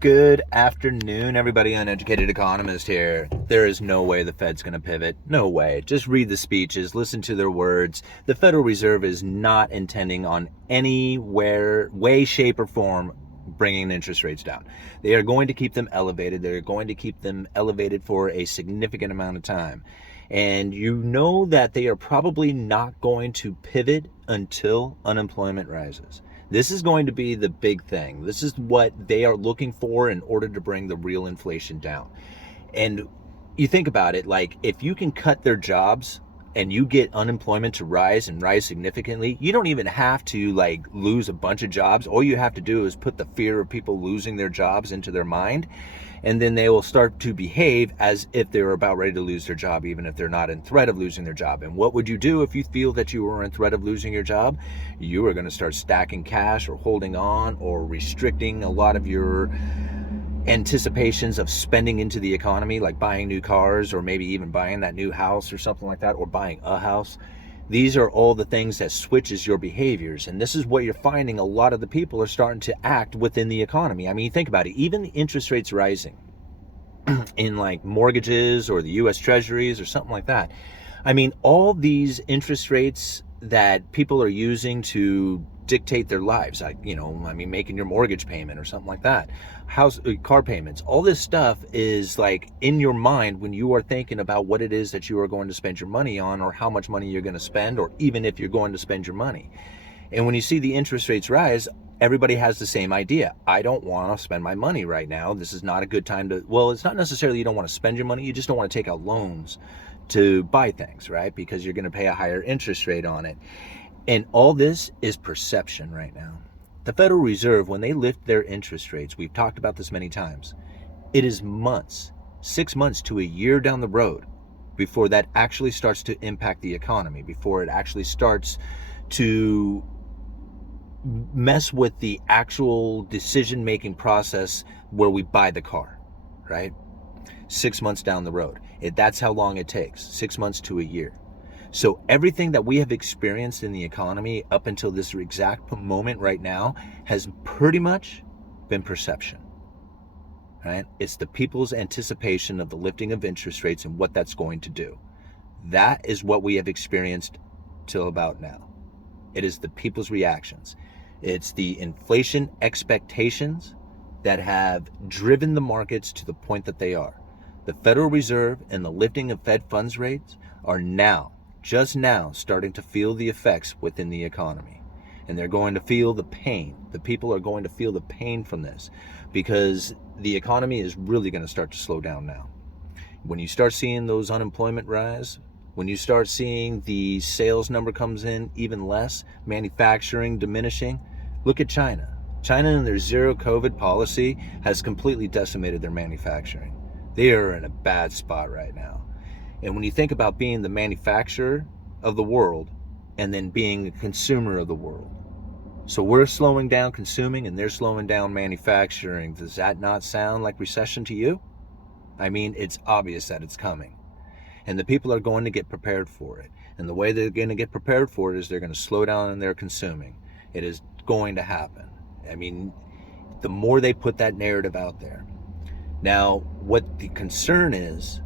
Good afternoon, everybody. Uneducated Economist here. There is no way the Fed's going to pivot. No way. Just read the speeches, listen to their words. The Federal Reserve is not intending on anywhere, way, shape, or form bringing interest rates down. They are going to keep them elevated. They're going to keep them elevated for a significant amount of time. And you know that they are probably not going to pivot until unemployment rises. This is going to be the big thing. This is what they are looking for in order to bring the real inflation down. And you think about it, like if you can cut their jobs and you get unemployment to rise and rise significantly, you don't even have to like lose a bunch of jobs. All you have to do is put the fear of people losing their jobs into their mind, and then they will start to behave as if they're about ready to lose their job, even if they're not in threat of losing their job. And what would you do if you feel that you were in threat of losing your job? You are going to start stacking cash or holding on or restricting a lot of your anticipations of spending into the economy, like buying new cars or maybe even buying that new house or something like that, or buying a house. These are all the things that switches your behaviors. And this is what you're finding a lot of the people are starting to act within the economy. I mean, think about it. Even the interest rates rising in like mortgages or the U.S. treasuries or something like that. I mean, all these interest rates that people are using to dictate their lives, making your mortgage payment or something like that, car payments, all this stuff is like in your mind when you are thinking about what it is that you are going to spend your money on, or how much money you're going to spend, or even if you're going to spend your money. And when you see the interest rates rise, everybody has the same idea. I don't want to spend my money right now. This is not a good time to, well, it's not necessarily you don't want to spend your money, you just don't want to take out loans to buy things, right? Because you're going to pay a higher interest rate on it. And all this is perception right now. The Federal Reserve, when they lift their interest rates, we've talked about this many times, it is months, 6 months to a year down the road before that actually starts to impact the economy, before it actually starts to mess with the actual decision-making process where we buy the car, right? 6 months down the road. That's how long it takes, 6 months to a year. So everything that we have experienced in the economy up until this exact moment right now has pretty much been perception, right? It's the people's anticipation of the lifting of interest rates and what that's going to do. That is what we have experienced till about now. It is the people's reactions. It's the inflation expectations that have driven the markets to the point that they are. The Federal Reserve and the lifting of Fed funds rates are now, just now, starting to feel the effects within the economy. And they're going to feel the pain. The people are going to feel the pain from this because the economy is really going to start to slow down now. When you start seeing those unemployment rise, when you start seeing the sales number comes in even less, manufacturing diminishing, look at China. China and their zero COVID policy has completely decimated their manufacturing. They are in a bad spot right now. And when you think about being the manufacturer of the world and then being a consumer of the world, so we're slowing down consuming and they're slowing down manufacturing, does that not sound like recession to you? I mean, it's obvious that it's coming. And the people are going to get prepared for it. And the way they're going to get prepared for it is they're going to slow down in their consuming. It is going to happen. I mean, the more they put that narrative out there. Now, what the concern is,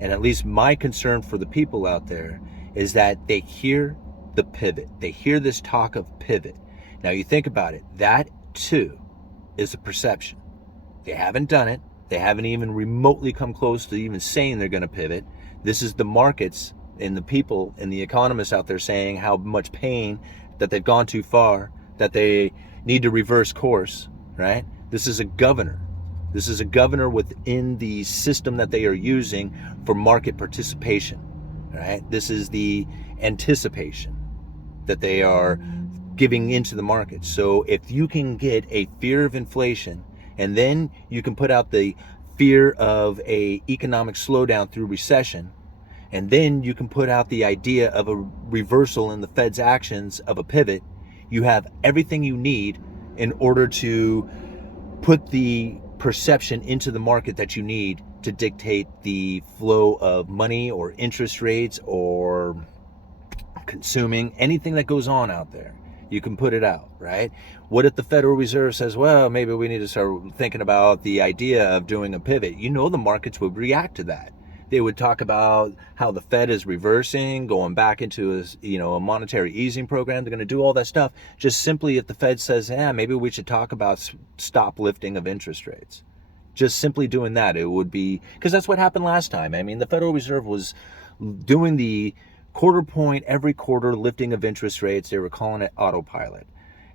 and at least my concern for the people out there, is that they hear the pivot. They hear this talk of pivot. Now you think about it, that too is a perception. They haven't done it. They haven't even remotely come close to even saying they're going to pivot. This is the markets and the people and the economists out there saying how much pain, that they've gone too far, that they need to reverse course, right? This is a governor. This is a governor within the system that they are using for market participation, right? This is the anticipation that they are giving into the market. So if you can get a fear of inflation, and then you can put out the fear of a economic slowdown through recession, and then you can put out the idea of a reversal in the Fed's actions of a pivot, you have everything you need in order to put the perception into the market that you need to dictate the flow of money or interest rates or consuming, anything that goes on out there. You can put it out, right? What if the Federal Reserve says, well, maybe we need to start thinking about the idea of doing a pivot? You know, the markets would react to that. They would talk about how the Fed is reversing, going back into a monetary easing program. They're going to do all that stuff. Just simply if the Fed says, yeah, maybe we should talk about stop lifting of interest rates. Just simply doing that, it would be, because that's what happened last time. I mean, the Federal Reserve was doing the quarter point every quarter lifting of interest rates. They were calling it autopilot.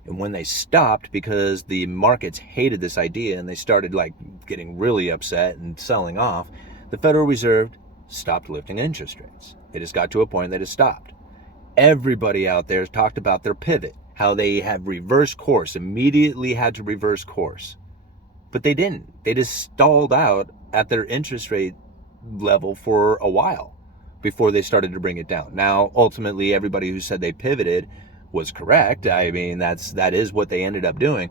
And when they stopped, because the markets hated this idea and they started like getting really upset and selling off, the Federal Reserve stopped lifting interest rates. It just got to a point that it stopped. Everybody out there talked about their pivot, how they have reversed course, immediately had to reverse course. But they didn't. They just stalled out at their interest rate level for a while before they started to bring it down. Now, ultimately, everybody who said they pivoted was correct. I mean, that is what they ended up doing.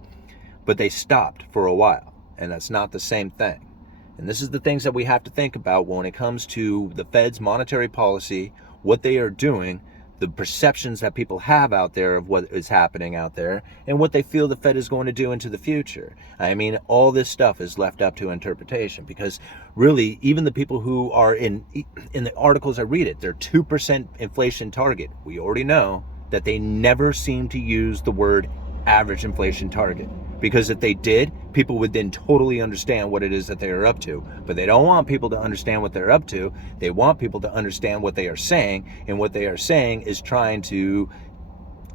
But they stopped for a while, and that's not the same thing. And this is the things that we have to think about when it comes to the Fed's monetary policy, what they are doing, the perceptions that people have out there of what is happening out there, and what they feel the Fed is going to do into the future. I mean, all this stuff is left up to interpretation, because really, even the people who are in the articles I read their 2% inflation target, we already know that they never seem to use the word average inflation target. Because if they did, people would then totally understand what it is that they are up to. But they don't want people to understand what they're up to. They want people to understand what they are saying. And what they are saying is trying to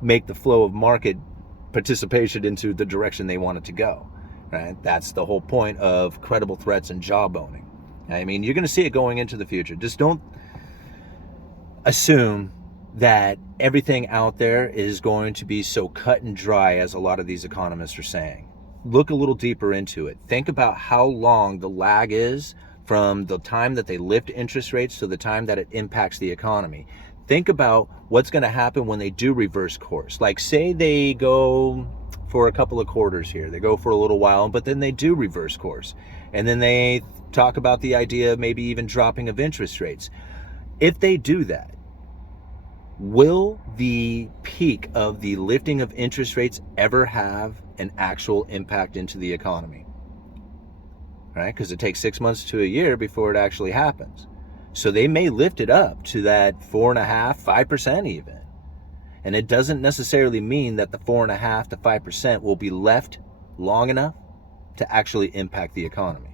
make the flow of market participation into the direction they want it to go. Right? That's the whole point of credible threats and jawboning. I mean, you're going to see it going into the future. Just don't assume that everything out there is going to be so cut and dry as a lot of these economists are saying. Look a little deeper into it. Think about how long the lag is from the time that they lift interest rates to the time that it impacts the economy. Think about what's going to happen when they do reverse course. Like, say they go for a couple of quarters here. They go for a little while, but then they do reverse course. And then they talk about the idea of maybe even dropping of interest rates. If they do that, will the peak of the lifting of interest rates ever have an actual impact into the economy? Right? Because it takes 6 months to a year before it actually happens. So they may lift it up to that 4.5%, 5% even. And it doesn't necessarily mean that the 4.5% to 5% will be left long enough to actually impact the economy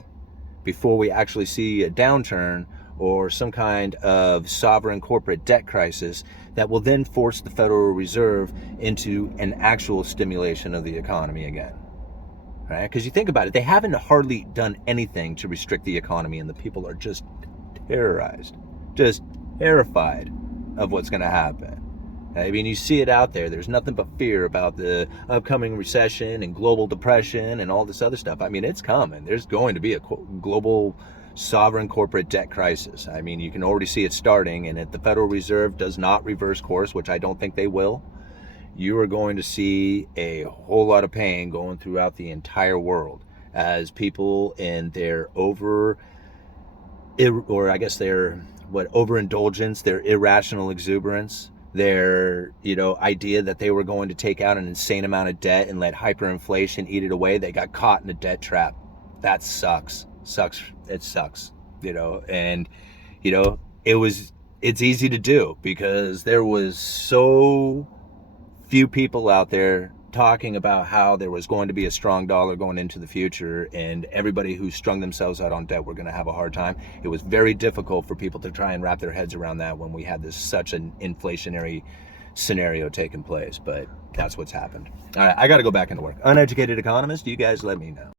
before we actually see a downturn or some kind of sovereign corporate debt crisis that will then force the Federal Reserve into an actual stimulation of the economy again. Right? Because you think about it, they haven't hardly done anything to restrict the economy, and the people are just terrorized, just terrified of what's going to happen. I mean, you see it out there. There's nothing but fear about the upcoming recession and global depression and all this other stuff. I mean, it's coming. There's going to be a global sovereign corporate debt crisis. I mean, you can already see it starting, and if the Federal Reserve does not reverse course, which I don't think they will, you are going to see a whole lot of pain going throughout the entire world as people in their overindulgence, their irrational exuberance, their idea that they were going to take out an insane amount of debt and let hyperinflation eat it away. They got caught in a debt trap. That sucks. It sucks, and it's easy to do because there was so few people out there talking about how there was going to be a strong dollar going into the future, and everybody who strung themselves out on debt were going to have a hard time. It was very difficult for people to try and wrap their heads around that when we had such an inflationary scenario taking place, but that's what's happened. All right, I got to go back into work. Uneducated Economist, you guys let me know.